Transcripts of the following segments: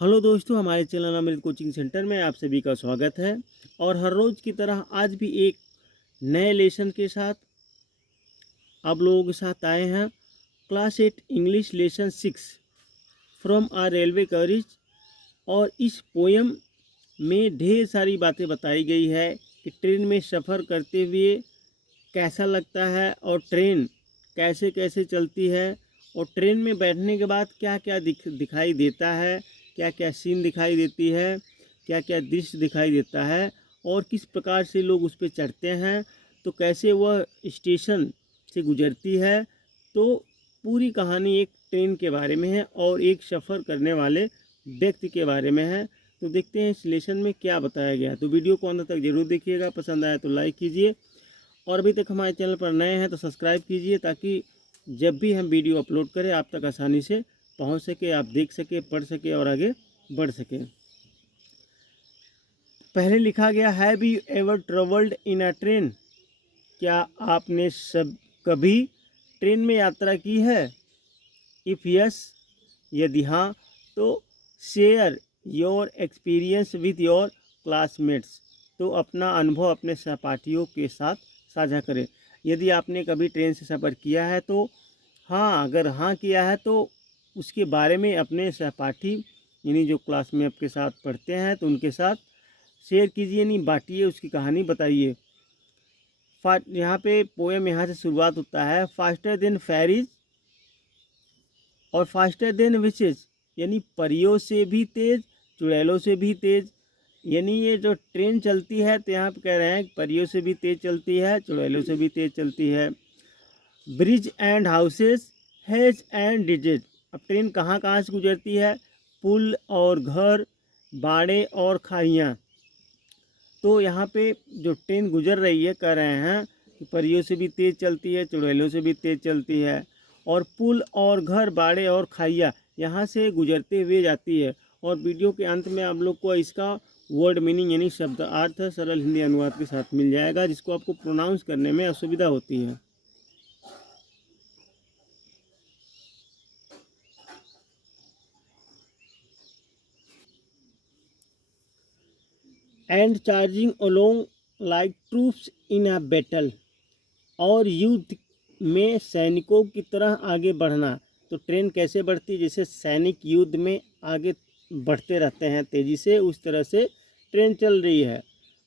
Hello दोस्तों, हमारे channel अमृत coaching centre में आप सभी का स्वागत है। और हर रोज़ की तरह आज भी एक नए लेसन के साथ आप लोगों के साथ आए हैं। Class 8 English lesson 6 from are railway coverage. और इस पोयम में ढेर सारी बातें बताई गई है कि ट्रेन में सफ़र करते हुए कैसा लगता है और ट्रेन कैसे कैसे चलती है, और ट्रेन में बैठने के बाद क्या क्या दिखाई देता है, क्या क्या सीन दिखाई देती है, क्या क्या दृश्य दिखाई देता है, और किस प्रकार से लोग उस पर चढ़ते हैं, तो कैसे वह स्टेशन से गुजरती है। तो पूरी कहानी एक ट्रेन के बारे में है और एक सफ़र करने वाले व्यक्ति के बारे में है। तो देखते हैं इस लेसन में क्या बताया गया। तो वीडियो को अंत तक जरूर देखिएगा, पसंद आया तो लाइक कीजिए, और अभी तक हमारे चैनल पर नए हैं तो सब्सक्राइब कीजिए, ताकि जब भी हम वीडियो अपलोड करें आप तक आसानी से पहुंच सके, आप देख सके, पढ़ सके और आगे बढ़ सके। पहले लिखा गया, have you ever travelled in a train? क्या आपने सब कभी ट्रेन में यात्रा की है? इफ़ यस, यदि हाँ, तो share your experience with your classmates. तो अपना अनुभव अपने सहपाठियों के साथ साझा करें। यदि आपने कभी ट्रेन से सफ़र किया है तो हाँ, अगर हाँ किया है तो उसके बारे में अपने सहपाठी यानी जो क्लास में आपके साथ पढ़ते हैं तो उनके साथ शेयर कीजिए, नहीं बांटिए, उसकी कहानी बताइए। यहाँ पे पोएम यहाँ से शुरुआत होता है, फास्टर देन फेरीज और फास्टर देन विशेज, यानी परियों से भी तेज़, चुड़ैलों से भी तेज़। यानी ये जो ट्रेन चलती है तो यहाँ पे कह रहे हैं परियों से भी तेज़ चलती है, चुड़ैलों से भी तेज़ चलती है। Bridge and houses, hedge and digit. अब ट्रेन कहाँ कहाँ से गुजरती है? पुल और घर, बाड़े और खाइयाँ। तो यहाँ पे जो ट्रेन गुजर रही है कह रहे हैं कि परियों से भी तेज़ चलती है, चुड़ैलों से भी तेज़ चलती है, और पुल और घर, बाड़े और खाइया यहाँ से गुजरते हुए जाती है। और वीडियो के अंत में आप लोग को इसका वर्ड मीनिंग यानी शब्द अर्थ सरल हिंदी अनुवाद के साथ मिल जाएगा, जिसको आपको प्रोनाउंस करने में असुविधा होती है। And charging along like troops in a battle, और युद्ध में सैनिकों की तरह आगे बढ़ना। तो ट्रेन कैसे बढ़ती है? जैसे सैनिक युद्ध में आगे बढ़ते रहते हैं तेज़ी से, उस तरह से ट्रेन चल रही है।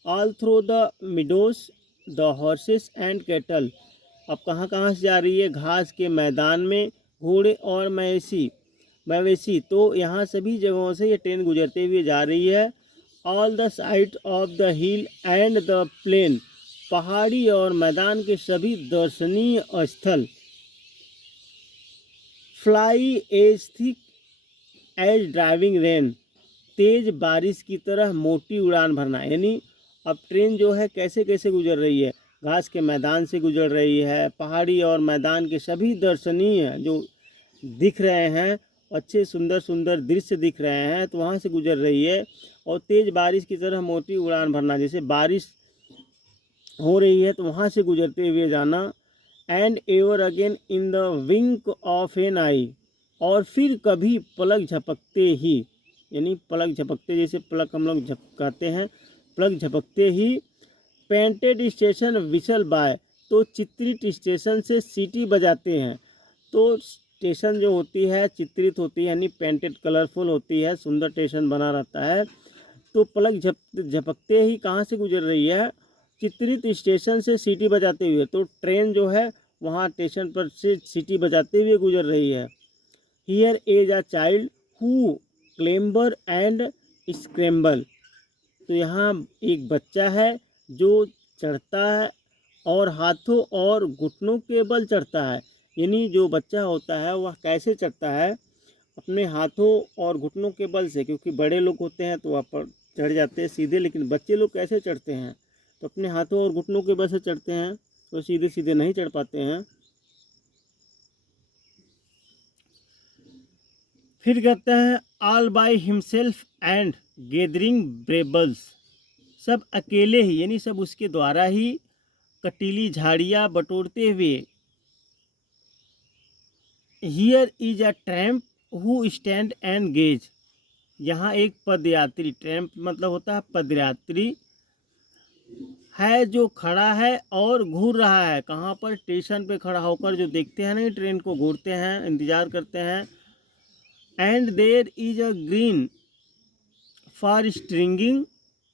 All through the meadows, the horses and cattle. अब कहाँ कहाँ से जा रही है? घास के मैदान में, घोड़े और मवेशी। तो यहाँ सभी जगहों से ये ट्रेन गुजरते हुए जा रही है। All the side of the hill and the plain, पहाड़ी और मैदान के सभी दर्शनीय स्थल। Fly as thick as driving rain, तेज बारिश की तरह मोटी उड़ान भरना। यानी अब ट्रेन जो है कैसे कैसे गुजर रही है? घास के मैदान से गुजर रही है, पहाड़ी और मैदान के सभी दर्शनीय जो दिख रहे हैं, अच्छे सुंदर सुंदर दृश्य दिख रहे हैं, तो वहाँ से गुजर रही है। और तेज़ बारिश की तरह मोटी उड़ान भरना, जैसे बारिश हो रही है तो वहाँ से गुजरते हुए जाना। And ever again in the wink of an eye, और फिर कभी पलक झपकते ही, यानी पलक झपकते, जैसे पलक हम लोग झपकाते हैं, पलक झपकते ही। पेंटेड स्टेशन विशल बाय, तो चित्रित स्टेशन से सीटी बजाते हैं। तो स्टेशन जो होती है चित्रित होती है, यानी पेंटेड कलरफुल होती है, सुंदर स्टेशन बना रहता है। तो पलक झपकते ही कहाँ से गुजर रही है? चित्रित स्टेशन से सीटी बजाते हुए। तो ट्रेन जो है वहाँ स्टेशन पर से सीटी बजाते हुए गुजर रही है। Here as a child who clamber and scramble, तो यहाँ एक बच्चा है जो चढ़ता है और हाथों और घुटनों के बल चढ़ता है। यानी जो बच्चा होता है वह कैसे चढ़ता है? अपने हाथों और घुटनों के बल से, क्योंकि बड़े लोग होते हैं तो वह पर चढ़ जाते हैं सीधे, लेकिन बच्चे लोग कैसे चढ़ते हैं? तो अपने हाथों और घुटनों के बल से चढ़ते हैं, तो सीधे सीधे नहीं चढ़ पाते हैं। फिर कहते हैं, all by himself and gathering brambles, सब अकेले ही, यानी सब उसके द्वारा ही कटीली झाड़ियाँ बटोरते हुए। Here is a tramp who stand and gauge, यहाँ एक पदयात्री, ट्रैम्प मतलब होता है पदयात्री है जो खड़ा है और घूर रहा है। कहाँ पर? स्टेशन पे खड़ा होकर जो देखते हैं ना ट्रेन को, घूरते हैं, इंतजार करते हैं। And there is a green for stringing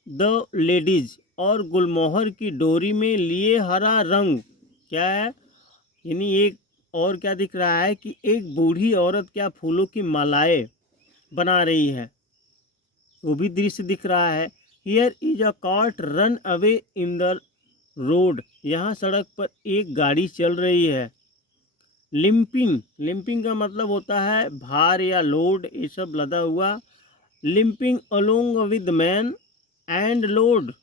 the ladies, और गुलमोहर की डोरी में लिए हरा रंग। क्या है? यानी एक और क्या दिख रहा है कि एक बूढ़ी औरत क्या फूलों की मालाएं बना रही है, वो भी दृश्य दिख रहा है। Here is a cart run away in the road, यहाँ सड़क पर एक गाड़ी चल रही है। लिम्पिंग, लिम्पिंग का मतलब होता है भार या लोड, ये सब लदा हुआ। Limping along with man and load,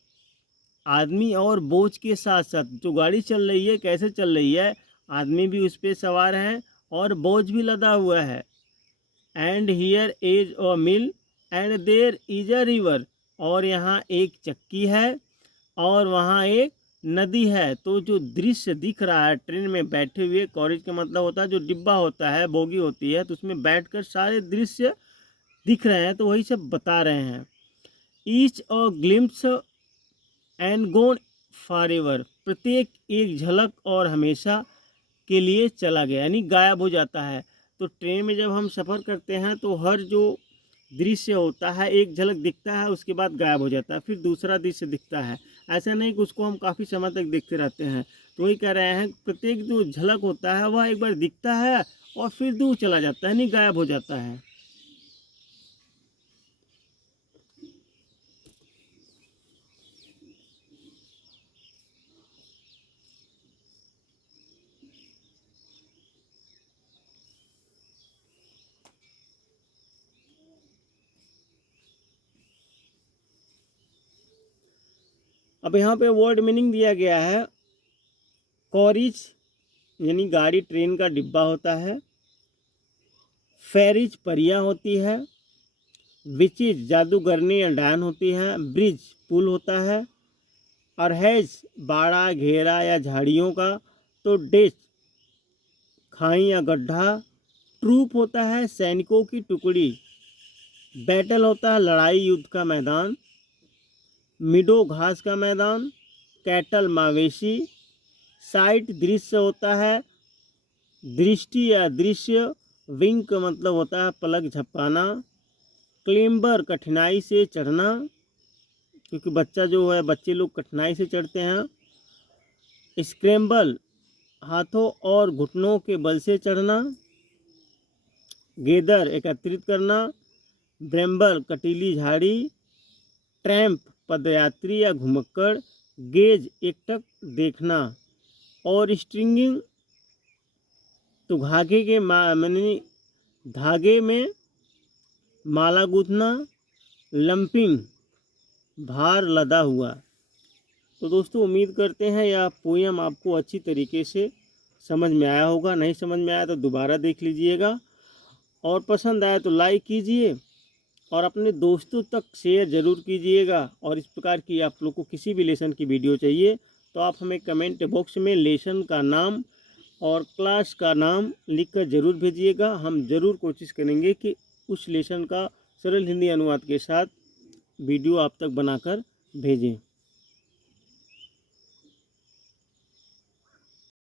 आदमी और बोझ के साथ साथ। जो गाड़ी चल रही है कैसे चल रही है? आदमी भी उस पर सवार हैं और बोझ भी लदा हुआ है। And here is a mill and there is a river, और यहाँ एक चक्की है और वहाँ एक नदी है। तो जो दृश्य दिख रहा है ट्रेन में बैठे हुए, कॉरेज का मतलब होता है जो डिब्बा होता है, बोगी होती है, तो उसमें बैठकर सारे दृश्य दिख रहे हैं, तो वही सब बता रहे हैं। Each a glimpse and gone forever, प्रत्येक एक झलक और हमेशा के लिए चला गया, यानी गायब हो जाता है। तो ट्रेन में जब हम सफ़र करते हैं तो हर जो दृश्य होता है एक झलक दिखता है, उसके बाद गायब हो जाता है, फिर दूसरा दृश्य दिखता है। ऐसा नहीं कि उसको हम काफ़ी समय तक देखते रहते हैं। तो वही कह रहे हैं, प्रत्येक जो झलक होता है वह एक बार दिखता है और फिर दूर चला जाता है, नहीं गायब हो जाता है। अब यहाँ पे वर्ड मीनिंग दिया गया है। कॉरिज यानी गाड़ी, ट्रेन का डिब्बा होता है। फेरिज परियां होती है। विचेज जादूगरनी या डायन होती है। ब्रिज पुल होता है। और हैज बाड़ा, घेरा या झाड़ियों का। तो डेच खाई या गड्ढा। ट्रूप होता है सैनिकों की टुकड़ी। बैटल होता है लड़ाई, युद्ध का मैदान। मिडो घास का मैदान। कैटल मवेशी। साइट दृश्य होता है, दृष्टि या दृश्य। विंक मतलब होता है पलक झपकाना। क्लेम्बर कठिनाई से चढ़ना, क्योंकि बच्चा जो है, बच्चे लोग कठिनाई से चढ़ते हैं। स्क्रैम्बल हाथों और घुटनों के बल से चढ़ना। गेदर एकत्रित करना। ब्रेम्बल कटीली झाड़ी। ट्रैम्प पदयात्री या घुमक्कड़। गेज एकटक देखना। और स्ट्रिंगिंग तो धागे के माने धागे में माला गूंथना। लंपिंग भार लदा हुआ। तो दोस्तों उम्मीद करते हैं यह पोयम आपको अच्छी तरीके से समझ में आया होगा। नहीं समझ में आया तो दोबारा देख लीजिएगा, और पसंद आया तो लाइक कीजिए और अपने दोस्तों तक शेयर ज़रूर कीजिएगा। और इस प्रकार की आप लोग को किसी भी लेसन की वीडियो चाहिए तो आप हमें कमेंट बॉक्स में लेसन का नाम और क्लास का नाम लिखकर ज़रूर भेजिएगा। हम ज़रूर कोशिश करेंगे कि उस लेसन का सरल हिंदी अनुवाद के साथ वीडियो आप तक बनाकर भेजें।